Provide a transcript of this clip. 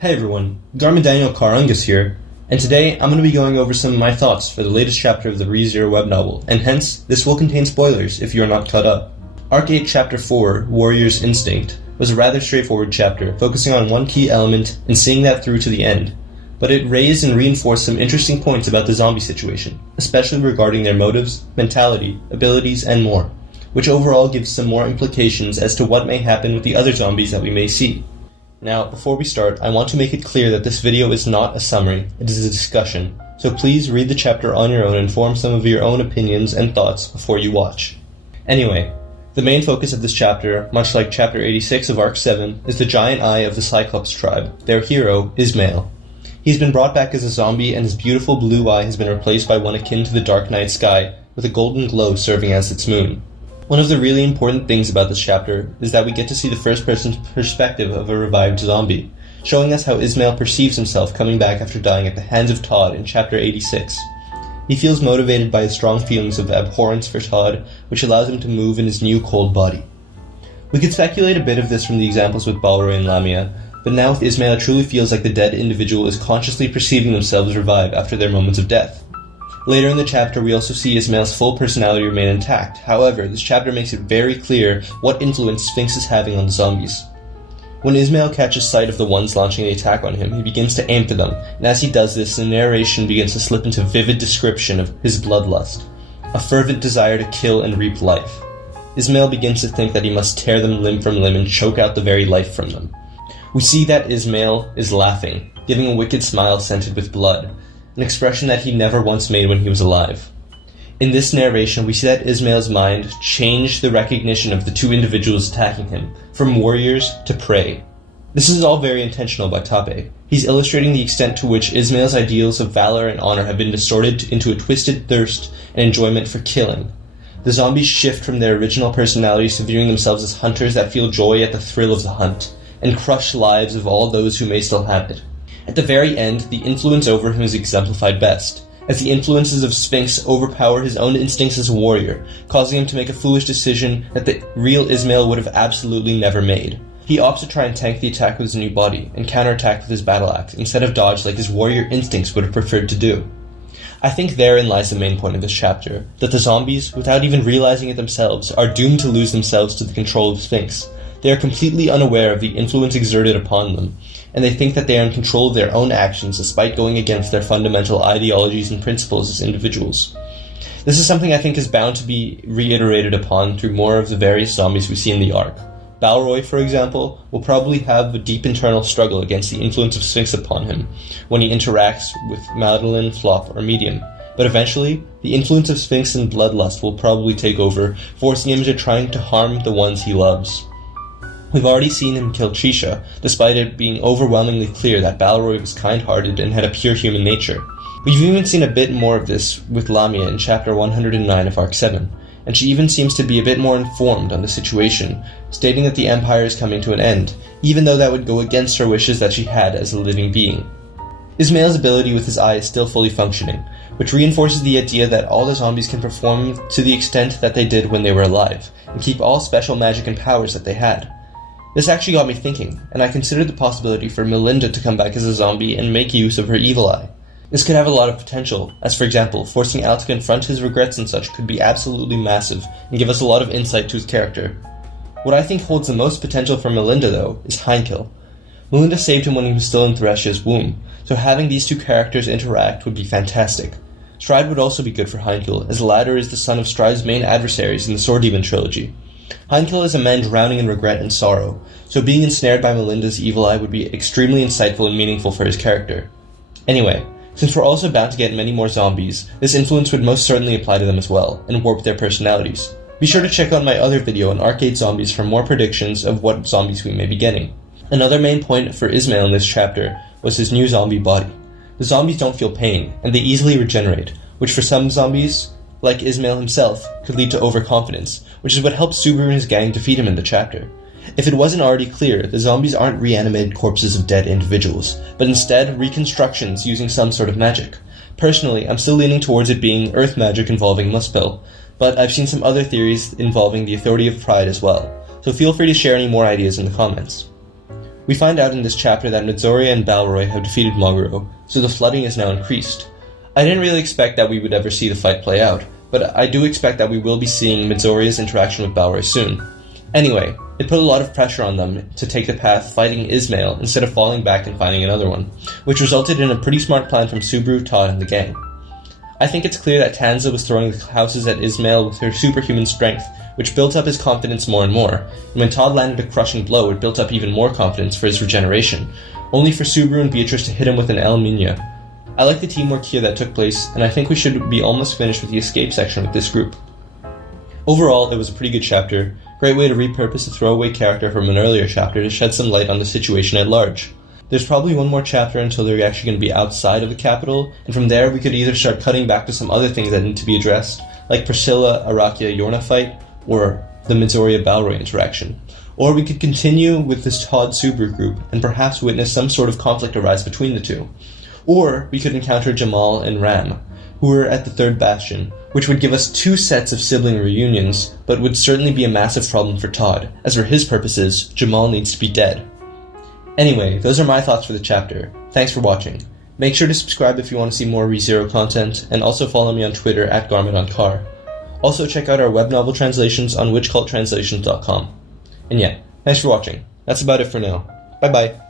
Hey everyone, Garcar Karungus here, and today I'm going to be going over some of my thoughts for the latest chapter of the rezero web novel, and hence, this will contain spoilers if you are not caught up. Arc 8 Chapter 4, Warrior's Instinct, was a rather straightforward chapter, focusing on one key element and seeing that through to the end, but it raised and reinforced some interesting points about the zombie situation, especially regarding their motives, mentality, abilities, and more, which overall gives some more implications as to what may happen with the other zombies that we may see. Now, before we start, I want to make it clear that this video is not a summary, it is a discussion, so please read the chapter on your own and form some of your own opinions and thoughts before you watch. Anyway, the main focus of this chapter, much like chapter 86 of Arc 7, is the giant eye of the Cyclops tribe, their hero, Ismail. He's been brought back as a zombie and his beautiful blue eye has been replaced by one akin to the dark night sky, with a golden glow serving as its moon. One of the really important things about this chapter is that we get to see the first-person perspective of a revived zombie, showing us how Ismail perceives himself coming back after dying at the hands of Todd in chapter 86. He feels motivated by his strong feelings of abhorrence for Todd, which allows him to move in his new cold body. We could speculate a bit of this from the examples with Balroy and Lamia, but now with Ismail it truly feels like the dead individual is consciously perceiving themselves revive after their moments of death. Later in the chapter, we also see Ismail's full personality remain intact. However, this chapter makes it very clear what influence Sphinx is having on the zombies. When Ismail catches sight of the ones launching the attack on him, he begins to aim for them, and as he does this, the narration begins to slip into vivid description of his bloodlust, a fervent desire to kill and reap life. Ismail begins to think that he must tear them limb from limb and choke out the very life from them. We see that Ismail is laughing, giving a wicked smile scented with blood, an expression that he never once made when he was alive. In this narration, we see that Ismail's mind changed the recognition of the two individuals attacking him, from warriors to prey. This is all very intentional by Tape. He's illustrating the extent to which Ismail's ideals of valor and honor have been distorted into a twisted thirst and enjoyment for killing. The zombies shift from their original personalities to viewing themselves as hunters that feel joy at the thrill of the hunt, and crush lives of all those who may still have it. At the very end, the influence over him is exemplified best, as the influences of Sphinx overpower his own instincts as a warrior, causing him to make a foolish decision that the real Ismail would have absolutely never made. He opts to try and tank the attack with his new body, and counterattack with his battle axe, instead of dodge like his warrior instincts would have preferred to do. I think therein lies the main point of this chapter, that the zombies, without even realizing it themselves, are doomed to lose themselves to the control of Sphinx. They are completely unaware of the influence exerted upon them, and they think that they are in control of their own actions despite going against their fundamental ideologies and principles as individuals. This is something I think is bound to be reiterated upon through more of the various zombies we see in the arc. Balroy, for example, will probably have a deep internal struggle against the influence of Sphinx upon him when he interacts with Madeline, Flop, or Medium, but eventually, the influence of Sphinx and Bloodlust will probably take over, forcing him to trying to harm the ones he loves. We've already seen him kill Trisha, despite it being overwhelmingly clear that Balroy was kind-hearted and had a pure human nature. We've even seen a bit more of this with Lamia in chapter 109 of Arc 7, and she even seems to be a bit more informed on the situation, stating that the Empire is coming to an end, even though that would go against her wishes that she had as a living being. Ismail's ability with his eye is still fully functioning, which reinforces the idea that all the zombies can perform to the extent that they did when they were alive, and keep all special magic and powers that they had. This actually got me thinking, and I considered the possibility for Melinda to come back as a zombie and make use of her evil eye. This could have a lot of potential, as for example, forcing Al to confront his regrets and such could be absolutely massive, and give us a lot of insight to his character. What I think holds the most potential for Melinda, though, is Heinkel. Melinda saved him when he was still in Thresh's womb, so having these two characters interact would be fantastic. Stride would also be good for Heinkel, as the latter is the son of Stride's main adversaries in the Sword Demon trilogy. Heinkel is a man drowning in regret and sorrow, so being ensnared by Melinda's evil eye would be extremely insightful and meaningful for his character. Anyway, since we're also bound to get many more zombies, this influence would most certainly apply to them as well, and warp their personalities. Be sure to check out my other video on Arc 8 Zombies for more predictions of what zombies we may be getting. Another main point for Ismail in this chapter was his new zombie body. The zombies don't feel pain, and they easily regenerate, which for some zombies, like Ismail himself, could lead to overconfidence, which is what helped Subaru and his gang defeat him in the chapter. If it wasn't already clear, the zombies aren't reanimated corpses of dead individuals, but instead reconstructions using some sort of magic. Personally, I'm still leaning towards it being earth magic involving Muspel, but I've seen some other theories involving the authority of pride as well, so feel free to share any more ideas in the comments. We find out in this chapter that Midoriya and Balroy have defeated Moguro, so the flooding is now increased. I didn't really expect that we would ever see the fight play out, but I do expect that we will be seeing Midoriya's interaction with Balroy soon. Anyway, it put a lot of pressure on them to take the path fighting Ismail instead of falling back and finding another one, which resulted in a pretty smart plan from Subaru, Todd, and the gang. I think it's clear that Tanza was throwing the houses at Ismail with her superhuman strength, which built up his confidence more and more, and when Todd landed a crushing blow, it built up even more confidence for his regeneration, only for Subaru and Beatrice to hit him with an El Minya. I like the teamwork here that took place, and I think we should be almost finished with the escape section with this group. Overall, it was a pretty good chapter. Great way to repurpose a throwaway character from an earlier chapter to shed some light on the situation at large. There's probably one more chapter until they're actually going to be outside of the capital, and from there we could either start cutting back to some other things that need to be addressed, like Priscilla, Arakia, Yorna fight, or the Midoriya-Balroy interaction. Or we could continue with this Todd-Subaru group, and perhaps witness some sort of conflict arise between the two. Or we could encounter Jamal and Ram, who are at the third bastion, which would give us 2 sets of sibling reunions, but would certainly be a massive problem for Todd, as for his purposes, Jamal needs to be dead. Anyway, those are my thoughts for the chapter. Thanks for watching. Make sure to subscribe if you want to see more ReZero content, and also follow me on Twitter at GarmentOnCar. Also check out our web novel translations on witchculttranslations.com. And yeah, thanks for watching. That's about it for now. Bye bye.